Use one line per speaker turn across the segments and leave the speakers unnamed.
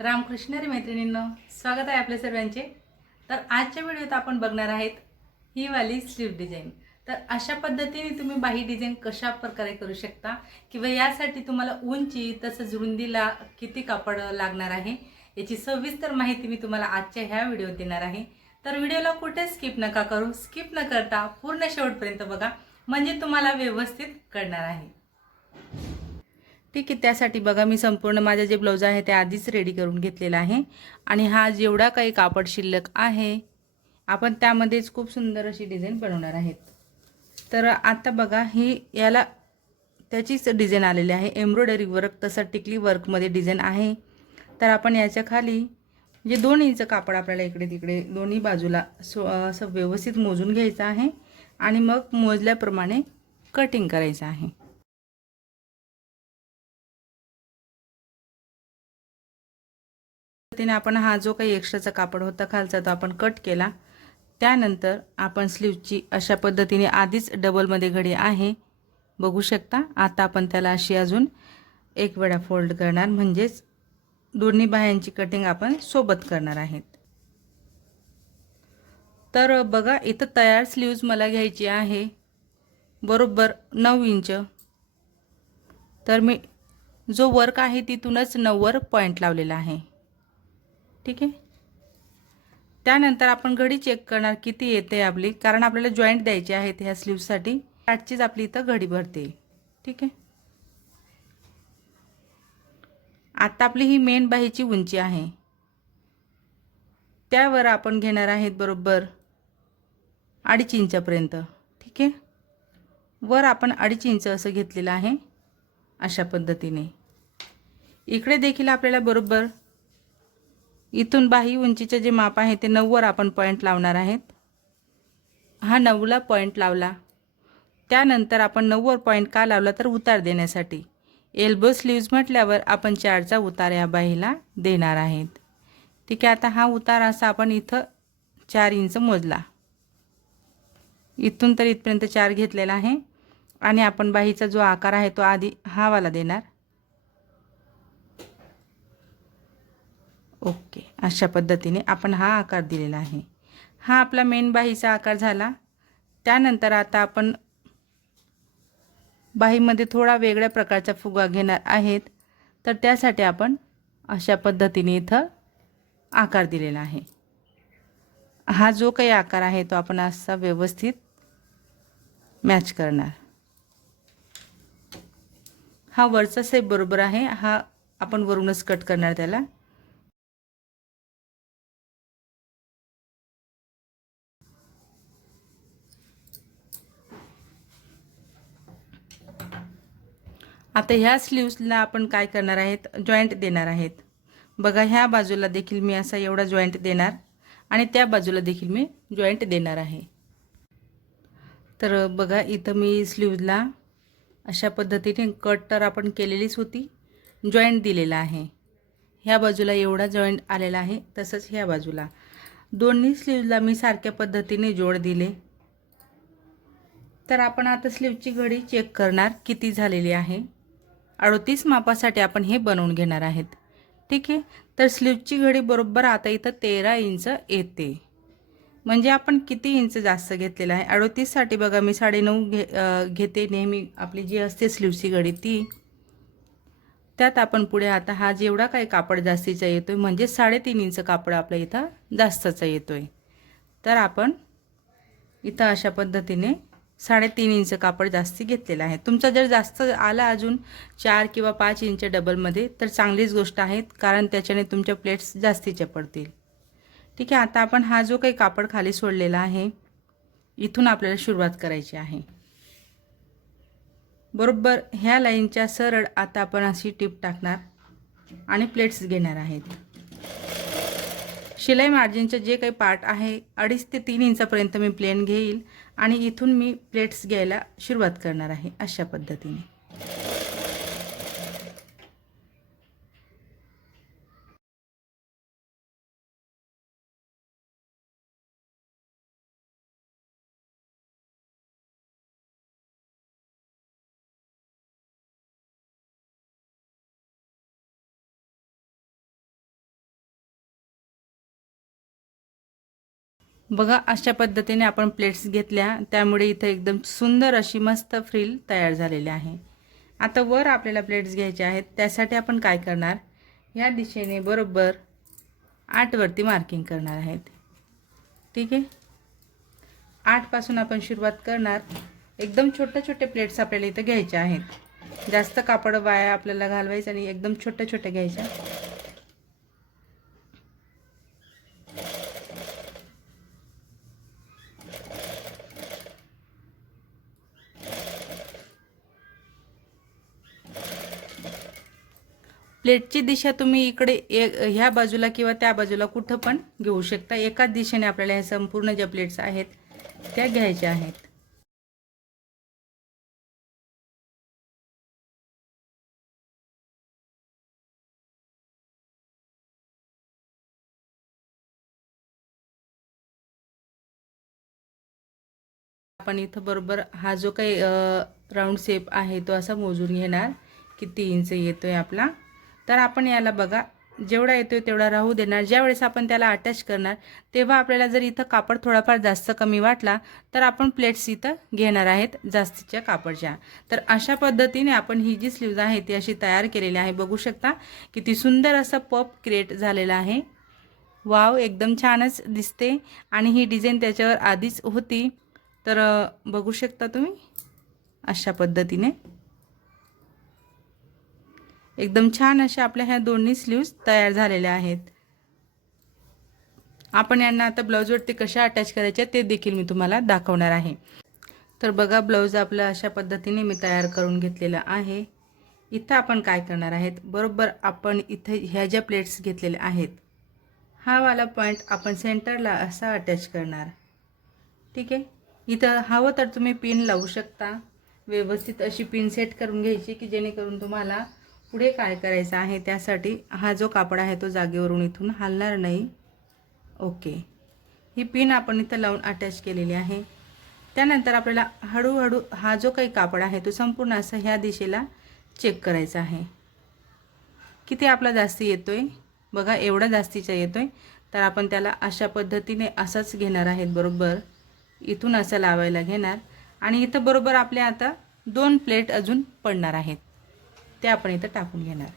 रामकृष्णरी मैत्रिणींनो स्वागत आहे आपल्या सर्वांचे. तर आजच्या व्हिडिओत आपण बघणार आहेत ही वाली स्लीव डिझाईन. तर अशा पद्धतीने तुम्ही बाही डिझाईन कशा प्रकारे करू शकता किंवा यासाठी तुम्हाला उंची तसंच रुंदीला किती कापड लागणार आहे याची सविस्तर माहिती मी तुम्हाला आजच्या ह्या व्हिडिओत देणार आहे. तर व्हिडिओला कुठे स्किप नका करू. स्किप न करता पूर्ण शेवटपर्यंत बघा. म्हणजे तुम्हाला व्यवस्थित कळणार आहे. ठीक आहे त्यासाठी बघा मी संपूर्ण माझं जे ब्लाऊज आहे ते आधीच रेडी करून घेतलेलं आहे. आणि हा जेवढा काही कापड शिल्लक आहे आपण त्यामध्येच खूप सुंदर अशी डिझाईन बनवणार आहेत. तर आता बघा ही याला त्याचीच डिझाईन आलेली आहे. एम्ब्रॉयडरी वर्क तसं टिकली वर्कमध्ये डिझाईन आहे. तर आपण याच्या खाली म्हणजे दोन इंच कापड आपल्याला इकडे तिकडे दोन्ही बाजूला सो असं व्यवस्थित मोजून घ्यायचं आहे. आणि मग मोजल्याप्रमाणे कटिंग करायचं आहे. पद्धतीने आपण हा जो काही एक्स्ट्राचा कापड होता खालचा तो आपण कट केला. त्यानंतर आपण स्लीवची अशा पद्धतीने आधीच डबलमध्ये घडी आहे. बघू शकता आता आपण त्याला अशी अजून एक वेळा फोल्ड करणार. म्हणजेच दोन्ही बाह्यांची कटिंग आपण सोबत करणार आहेत. तर बघा इथं तयार स्लीव्ज मला घ्यायची आहे. बरोबर नऊ इंच. तर मी जो वर्क आहे तिथूनच नऊवर पॉईंट लावलेला आहे. ठीक आहे? त्यानंतर आपण घडी चेक करणार किती येते आपली कारण आपल्याला जॉईंट द्यायचे आहेत ह्या स्लीवसाठी आठचीच आपली इथं घडी भरते. ठीक आहे? आता आपली ही मेन बाहीची उंची आहे. त्यावर आपण घेणार आहेत बरोबर अडीच इंचापर्यंत. ठीक आहे? वर आपण अडीच इंच असं घेतलेलं आहे अशा पद्धतीने. इकडे देखील आपल्याला बरोबर इथून बाही उंचीचे जे माप आहे ते नऊवर आपण पॉईंट लावणार आहेत. हा नऊला पॉईंट लावला. त्यानंतर आपण नऊवर पॉईंट का लावला तर उतार देण्यासाठी. एल्बो स्लीव्ज म्हटल्यावर आपण चारचा उतार या बाहीला देणार आहेत. ठीक आहे आता हा उतार असा आपण इथं चार इंच मोजला. इथून तर इथपर्यंत चार घेतलेला आहे. आणि आपण बाहीचा जो आकार आहे तो आधी हावाला देणार. ओके. अशा पद्धतीने आपण हा आकार दिलेला आहे. हा आपला मेन बाहीचा आकार झाला. त्यानंतर आता आपण बाहीमध्ये थोडा वेगळ्या प्रकारचा फुगा घेणार आहेत. तर त्यासाठी आपण अशा पद्धतीने इथं आकार दिलेला आहे. हा जो काही आकार आहे तो आपण असा व्यवस्थित मॅच करणार. हा वरचा सेप बरोबर आहे. हा आपण वरूनच कट करणार त्याला. आता ह्या स्लीव्सला आपण काय करणार आहेत? जॉईंट देणार आहेत. बघा ह्या बाजूला देखील मी असा एवढा जॉईंट देणार आणि त्या बाजूला देखील मी जॉईंट देणार आहे. तर बघा इथं मी स्लीवला अशा पद्धतीने कट तर आपण केलेलीच होती. जॉईंट दिलेला आहे. ह्या बाजूला एवढा जॉईंट आलेला आहे तसंच ह्या बाजूला. दोन्ही स्लीव्जला मी सारख्या पद्धतीने जोड दिले. तर आपण आता स्लीवची घडी चेक करणार किती झालेली आहे. अडतीस मापासाठी आपण हे बनवून घेणार आहेत. ठीक आहे? तर स्लीवची घडी बरोबर आता इथं तेरा इंच येते. म्हणजे आपण किती इंच जास्त घेतलेलं आहे? अडतीससाठी बघा मी साडेनऊ घे घेते. नेहमी आपली जी असते स्लीवची घडी ती. त्यात आपण पुढे आता हा जेवढा काही कापड जास्तीचा येतो आहे म्हणजे साडेतीन इंच कापड आपल्या इथं जास्तचा येतो आहे तर आपण इथं अशा पद्धतीने साडेतीन इंच कापड जास्ती घेतलेलं आहे. तुमचा जर जास्त आला अजून चार किंवा पाच इंच डबलमध्ये तर चांगलीच गोष्ट आहे कारण त्याच्याने तुमच्या प्लेट्स जास्तीच्या पडतील. ठीक आहे आता आपण हा जो काही कापड खाली सोडलेला आहे इथून आपल्याला सुरुवात करायची आहे. बरोबर ह्या लाईनच्या सरळ आता आपण अशी टिप टाकणार आणि प्लेट्स घेणार आहेत. शिलाई मार्जिनचं जे काही पार्ट आहे अडीच ते तीन इंचापर्यंत मी प्लेन घेईल. आणि इथून मी प्लेट्स घ्यायला सुरुवात करणार आहे अशा पद्धतीने. बघा अशा पद्धतीने आपण प्लेट्स घेतल्या. त्यामुळे इथं एकदम सुंदर अशी मस्त फ्रिल तयार झालेली आहे. आता वर आपल्याला प्लेट्स घ्यायचे आहेत. त्यासाठी आपण काय करणार? या दिशेने बरोबर आठवरती मार्किंग करणार आहेत. ठीक आहे? आठपासून आपण सुरुवात करणार. एकदम छोटे छोटे प्लेट्स आपल्याला इथं घ्यायचे आहेत. जास्त कापड वाया आपल्याला घालवायचं आणि एकदम छोट्या छोट्या घ्यायच्या. प्लेटची दिशा तुम्ही इकडे ए ह्या बाजूला किंवा त्या बाजूला कुठं पण घेऊ शकता. एकाच दिशेने आपल्याला ह्या संपूर्ण ज्या प्लेट्स आहेत त्या घ्यायच्या आहेत. आपण इथं बरोबर हा जो काही राऊंड शेप आहे तो असा मोजून घेणार किती इंच येतोय आपला. तर आपण याला बघा जेवढा येतोय तेवढा राहू देणार. ज्यावेळेस आपण त्याला अटॅच करणार तेव्हा आपल्याला जर इथं कापड थोडाफार जास्त कमी वाटला तर आपण प्लेट्स इथं घेणार आहेत जास्तीच्या कापडच्या. तर अशा पद्धतीने आपण ही जी स्लीव्ज आहे ती अशी तयार केलेली आहे. बघू शकता किती सुंदर असं पप क्रिएट झालेलं आहे. वाव एकदम छानच दिसते. आणि ही डिझाईन त्याच्यावर आधीच होती. तर बघू शकता तुम्ही? अशा पद्धतीने. एकदम छान अशा आपल्या ह्या दोन्ही स्लीव्ज तयार झालेल्या आहेत. आपण यांना आता ब्लाऊजवरती कशा अटॅच करायच्या ते देखील मी तुम्हाला दाखवणार आहे. तर बघा ब्लाऊज आपलं अशा पद्धतीने मी तयार करून घेतलेलं आहे. इथं आपण काय करणार आहेत? बरोबर आपण इथं ह्या ज्या प्लेट्स घेतलेल्या आहेत हा वाला पॉईंट आपण सेंटरला असा अटॅच करणार. ठीक आहे? इथं हवं तर तुम्ही पिन लावू शकता. व्यवस्थित अशी पिन सेट करून घ्यायची की जेणेकरून तुम्हाला पुढे काय करायचं आहे त्यासाठी हा जो कापड आहे तो जागेवरून इथून हलणार नाही. ओके. ही पिन आपण इथं लावून अटॅच केलेली आहे. त्यानंतर आपल्याला हळूहळू हा जो काही कापड आहे तो संपूर्ण असं ह्या दिशेला चेक करायचा आहे. किती आपला जास्ती येतो आहे बघा एवढा जास्तीचा येतो आहे तर आपण त्याला अशा पद्धतीने असंच घेणार आहेत बरोबर? इथून असं लावायला घेणार. आणि इथं बरोबर आपल्या आता दोन प्लेट अजून पडणार आहेत. ते आपण इथं टाकून घेणार.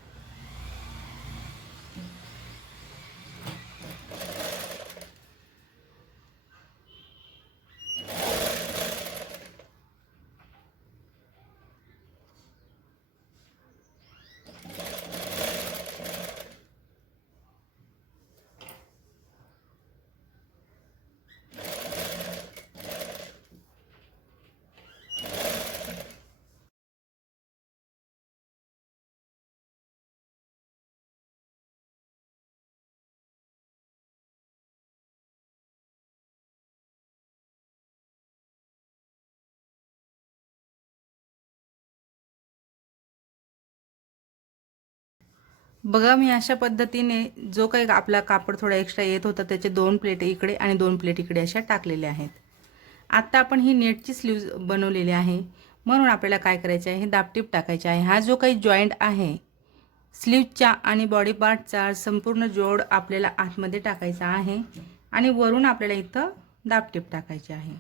बघा मी अशा पद्धतीने जो काही आपला कापड थोडा एक्स्ट्रा येत होता त्याचे दोन प्लेट इकडे आणि दोन प्लेट इकडे अशा टाकलेल्या आहेत. आत्ता आपण ही नेटची स्लीव्ज बनवलेली आहे. म्हणून आपल्याला काय करायचं आहे? हे दापटीप टाकायचे आहे. हा जो काही जॉईंट आहे स्लीवच्या आणि बॉडी पार्टचा संपूर्ण जोड आपल्याला आतमध्ये टाकायचा आहे आणि वरून आपल्याला इथं दापटीप टाकायचे आहे.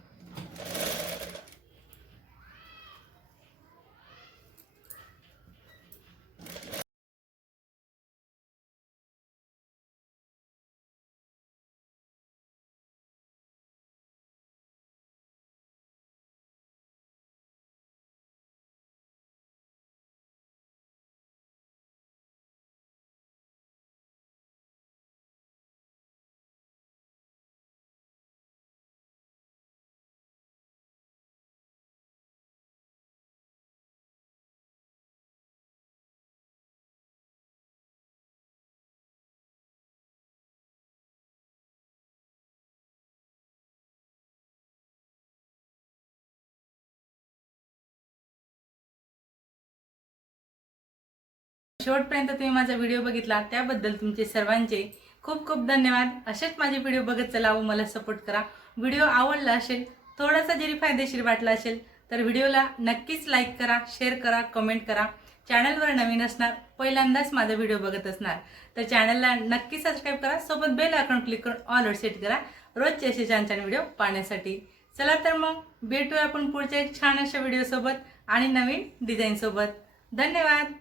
शेवटपर्यंत तुम्ही माझा व्हिडिओ बघितला त्याबद्दल तुमचे सर्वांचे खूप खूप धन्यवाद. असेच माझे व्हिडिओ बघत चला व मला सपोर्ट करा. व्हिडिओ आवडला असेल थोडासा जरी फायदेशीर वाटला असेल तर व्हिडिओला नक्कीच लाईक करा शेअर करा कमेंट करा. चॅनलवर नवीन असणार पहिल्यांदाच माझा व्हिडिओ बघत असणार. तर चॅनलला नक्की सबस्क्राईब करा सोबत बेल अकाउंट क्लिक करून ऑलवर सेट करा. रोजचे असे छान छान व्हिडिओ पाहण्यासाठी. चला तर मग भेटूया आपण पुढच्या एक छान अशा व्हिडिओसोबत आणि नवीन डिझाईनसोबत धन्यवाद!